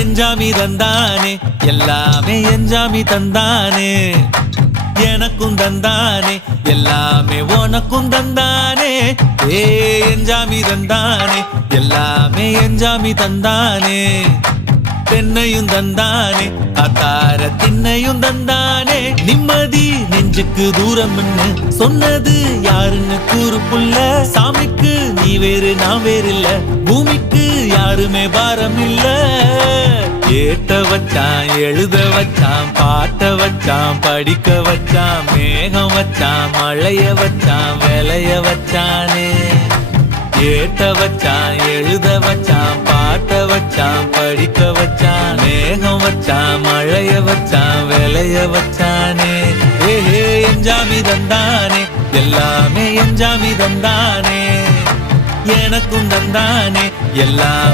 எஞ்சாமி தந்தானே எல்லாமே எஞ்சாமி தந்தானே எனக்கும் தந்தானே எல்லாமே உனக்கும் தந்தானே ஏ எஞ்சாமி தந்தானே எல்லாமே எஞ்சாமி தந்தானே தென்னையும் தந்தானே காத்தார திண்ணையும் தந்தானே நிம்மதி நெஞ்சுக்கு தூரம்னு சொன்னது யாருன்னு கூறு புள்ள சாமிக்கு நீ வேறு நான் வேறு இல்ல பூமிக்கு யாருமே பாரம் இல்ல ஏத்த வச்சான் எழுத வச்சான் பாட்ட வச்சான் படிக்க வச்சான் மேகம் வச்சான் மழைய வச்சான் விளைய வச்சானே ஏத்த வச்சான் எழுத வச்சான் பாட்ட வச்சான் படிக்க வச்சான் மேகம் வச்சான் மழைய வச்சான் விளைய வச்சானே ஏஹே எஞ்சாமி தந்தானே எல்லாமே எஞ்சாமி தந்தானே எனக்கும் தந்தானே எல்லாமே